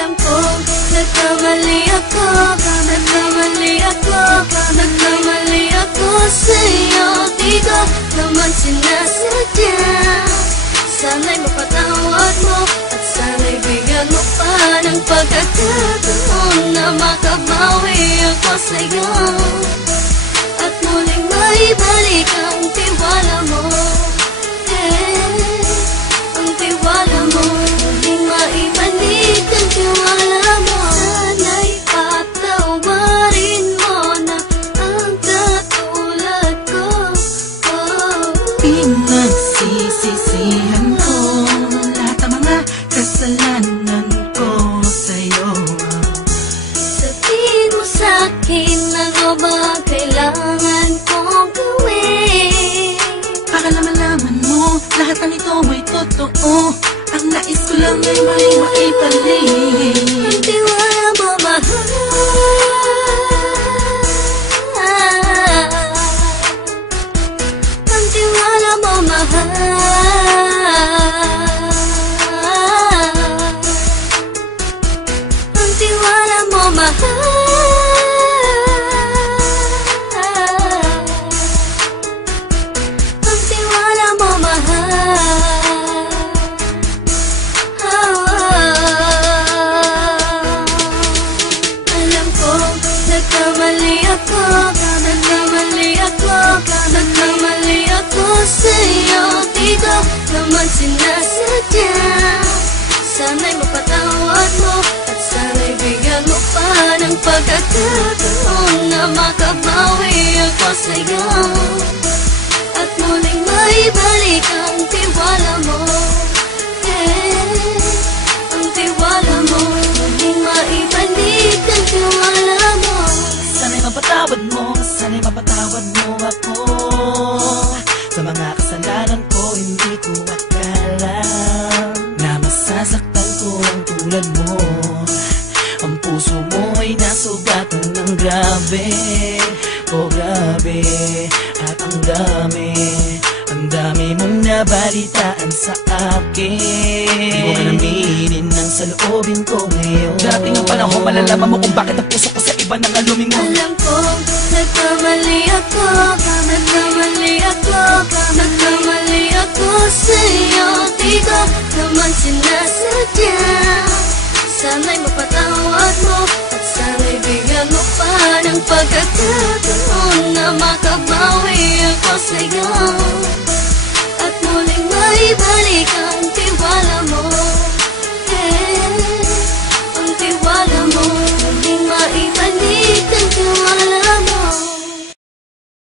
Alam ko, nagkamali ako, nagkamali ako, nagkamali ako sa'yo. Di ko naman sinasadya. Sana'y mapatawad mo at sana'y bigyan mo pa ng pagkakataon na makabawi ako sa'yo at muling maibalik ang tiwala mo. Ang tiwala mo, muling maibalik ang tiwala mo. Sana'y patawarin mo na ang katulad ko. Pinagsisisihan ko lahat ng mga kasalanan ko sa'yo. Sabihin mo sa'kin ano ba kailangan kong gawin Para malaman mo lahat ng ito ay totoo. Ang nais ko lang ay maibalik ang tiwala mo, mahal. Ang tiwala mo, mahal. Ang tiwala mo, mahal. Ang tiwala mo, mahal. Alam ko, nagkamali ako, nagkamali ako, nagkamali ako sa'yo. Di ko naman sinasadya. Sana'y mapatawad mo at sana'y bigyan mo pa ng pagkakataon na makabawi ako sa'yo at muling maibalik ang tiwala mo. Ang tiwala mo, muling maibalik ang tiwala mo. Sana'y mapatawad mo, sana'y mapatawad mo ako sa mga kasalanan ko. Hindi ko akala na masasaktan ko ang tulad mo. Ang puso mo ay nasugatan ng grabe, oh grabe. At ang dami mong nabalitaan sa akin. Di mo kanaminin ang saloobin ko ngayon. Darating ang panahon, malalaman mo kung bakit ang puso ko sa iba nang alumingon. Alam ko, nagkamali ako, nagkamali ako, nagkamali ako sa'yo. Di ko naman sinasadya. Sana'y mapatawad mo at sana'y bigyan mo pa ng pagkakataon na makabawi ako sa'yo